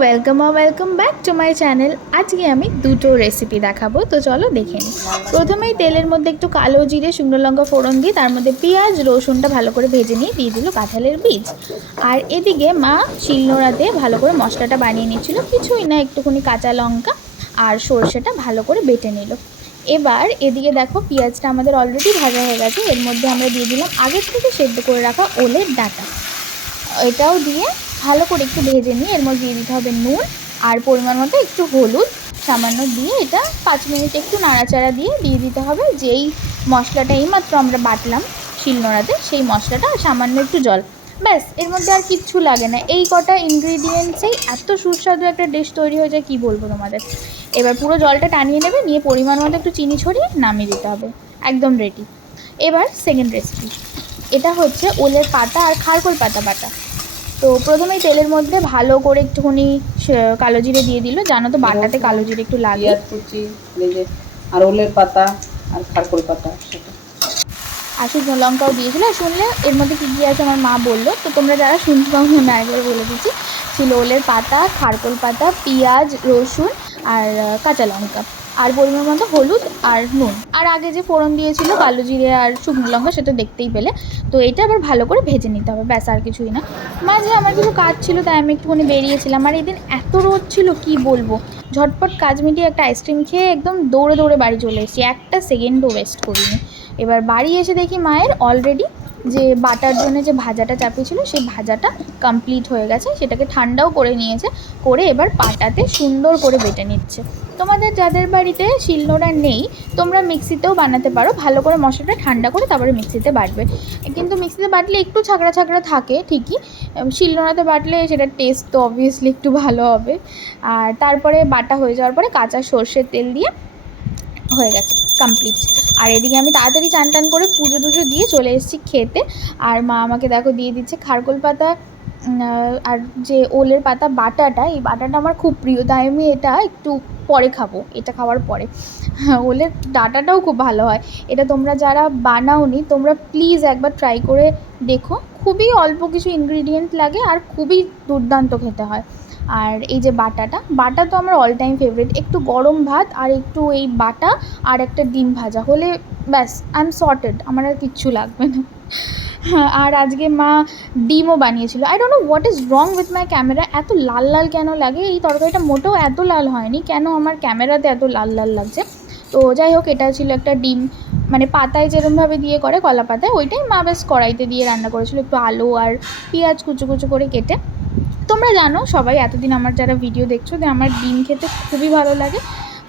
Welcome welcome back to my channel আজকে আমি দুটো রেসিপি দেখাবো, তো চলো দেখে নিই। প্রথমেই তেলের মধ্যে একটু কালো জিরে, শুকনো লঙ্কা, ফোড়ন দিই তার মধ্যে পেঁয়াজ, রসুনটা ভালো করে ভেজে নিয়ে দিয়ে দিল কাঁঠালের বীজ। আর এদিকে মা শিলনোড়াতে ভালো করে মশলাটা বানিয়ে নিচ্ছিল কিছুই না, একটুখানি কাঁচা লঙ্কা আর সর্ষেটা ভালো করে বেটে নিল। এবার এদিকে দেখো পেঁয়াজটা আমাদের অলরেডি ভাজা হয়ে গেছে, এর মধ্যে আমরা দিয়ে দিলাম আগের থেকে সেদ্ধ করে রাখা ওলের ডাটা। এটাও দিয়ে ভালো করে একটু ভেজে নিয়ে এর মধ্যে দিয়ে দিতে হবে নুন আর পরিমাণ মতো একটু হলুদ। সামান্য দিয়ে এটা পাঁচ মিনিট একটু নাড়াচাড়া দিয়ে দিয়ে দিতে হবে। যেই মশলাটা এইমাত্র আমরা বাটলাম শিলনোড়াতে, সেই মশলাটা সামান্য একটু জল। ব্যাস, এর মধ্যে আর কিচ্ছু লাগে না। এই কটা ইনগ্রিডিয়েন্টসেই এত সুস্বাদু একটা ডিশ তৈরি হয়ে যায়, কী বলব তোমাদের? এবার পুরো জলটা টানিয়ে নেবে, নিয়ে পরিমাণ মতো একটু চিনি ছড়িয়ে নামিয়ে দিতে হবে। একদম রেডি এবার সেকেন্ড রেসিপি এটা হচ্ছে ওলের পাতা আর খারকোল পাতা বাটা। তো প্রথমেই তেলের মধ্যে ভালো করে একটুখানি কালো জিরে দিয়ে দিল। জানো তো বাটাতে কালো জিরে একটু লাগে। কুচি আর ওলের পাতা আর খারকোল পাতা আর শুকনো লঙ্কাও দিয়েছিল। শুনলে এর মধ্যে কী কী আছে আমার মা বলল। তো তোমরা যারা শুনতে পাও আমি একবার বলে দিচ্ছি। ছিল ওলের পাতা খারকোল পাতা পেঁয়াজ রসুন আর কাঁচা লঙ্কা। আর পরিমাণ মতো হলুদ আর নুন। আর আগে যে ফোড়ন দিয়েছিল, কালো জিরে আর শুকনো লঙ্কা, সেটা দেখতেই পেলে। তো এটা আবার ভালো করে ভেজে নিতে হবে, ব্যাস আর কিছুই না। মাঝে আমার কিছু কাজ ছিল, তাই আমি একটুখানি বেরিয়েছিলাম। আর এদিন এত রোদ ছিল, কি বলব? ঝটপট কাজ মিটিয়ে একটা আইসক্রিম খেয়ে একদম দৌড়ে দৌড়ে বাড়ি চলে এসেছি। একটা সেকেন্ডও ওয়েস্ট করিনি। এবার বাড়ি এসে দেখি মায়ের অলরেডি যে বাটার জন্য যে ভাজাটা চাপিয়েছিল, সেই ভাজাটা কমপ্লিট হয়ে গেছে। সেটাকে ঠান্ডাও করে নিয়েছে, করে এবার পাটাতে সুন্দর করে বেটে নিচ্ছে। তোমাদের যাদের বাড়িতে শিলনোড়া নেই, তোমরা মিক্সিতেও বানাতে পারো। ভালো করে মশলাটা ঠান্ডা করে তারপরে মিক্সিতে বাটবে। কিন্তু মিক্সিতে বাটলে একটু ছাকড়া ছাকড়া থাকে, ঠিকই। শিলনোড়াতে বাটলে সেটার টেস্ট তো অবভিয়াসলি একটু ভালো হবে। আর তারপরে বাটা হয়ে যাওয়ার পরে কাঁচা সর্ষের তেল দিয়ে হয়ে গেছে কমপ্লিট আর এদিকে আমি তাড়াতাড়ি চান টান করে পুজো টুজো দিয়ে চলে এসেছি খেতে। আর মা আমাকে দেখো দিয়ে দিচ্ছে খারকোল পাতা আর যে ওলের পাতা বাটাটা, এই বাটাটা আমার খুব প্রিয়, তাই আমি এটা একটু পরে খাব, এটা খাওয়ার পরে। ওলের ডাটাটাও খুব ভালো হয়। এটা তোমরা যারা বানাওনি, তোমরা প্লিজ একবার ট্রাই করে দেখো। খুবই অল্প কিছু ইনগ্রিডিয়েন্ট লাগে আর খুবই দুর্দান্ত খেতে হয়। আর এই যে বাটাটা, বাটা তো আমার অল টাইম ফেভারিট একটু গরম ভাত আর একটু এই বাটা আর একটা ডিম ভাজা হলে ব্যাস আই এম সর্টেড আমার আর কিচ্ছু লাগবে না। হ্যাঁ আর আজকে মা ডিমও বানিয়েছিল। I don't know what is wrong with my camera এত লাল লাল কেন লাগে? এই তরকারিটা মোটেও এত লাল হয়নি। কেন আমার ক্যামেরাতে এত লাল লাল লাগছে? তো যাই হোক, এটা ছিল একটা ডিম। মানে পাতায় যেরমভাবে দিয়ে করে কলা পাতায়, ওইটাই মা বেশ কড়াইতে দিয়ে রান্না করেছিল। একটু আলু আর পেঁয়াজ কুচু কুচু করে কেটে। তোমরা জানো, সবাই এতদিন আমার যারা ভিডিও দেখছ, যে আমার ডিম খেতে খুবই ভালো লাগে।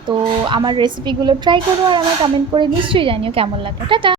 তো আমার রেসিপিগুলো ট্রাই করো আর আমার কমেন্ট করে নিশ্চয়ই জানিও কেমন লাগে। টাটা!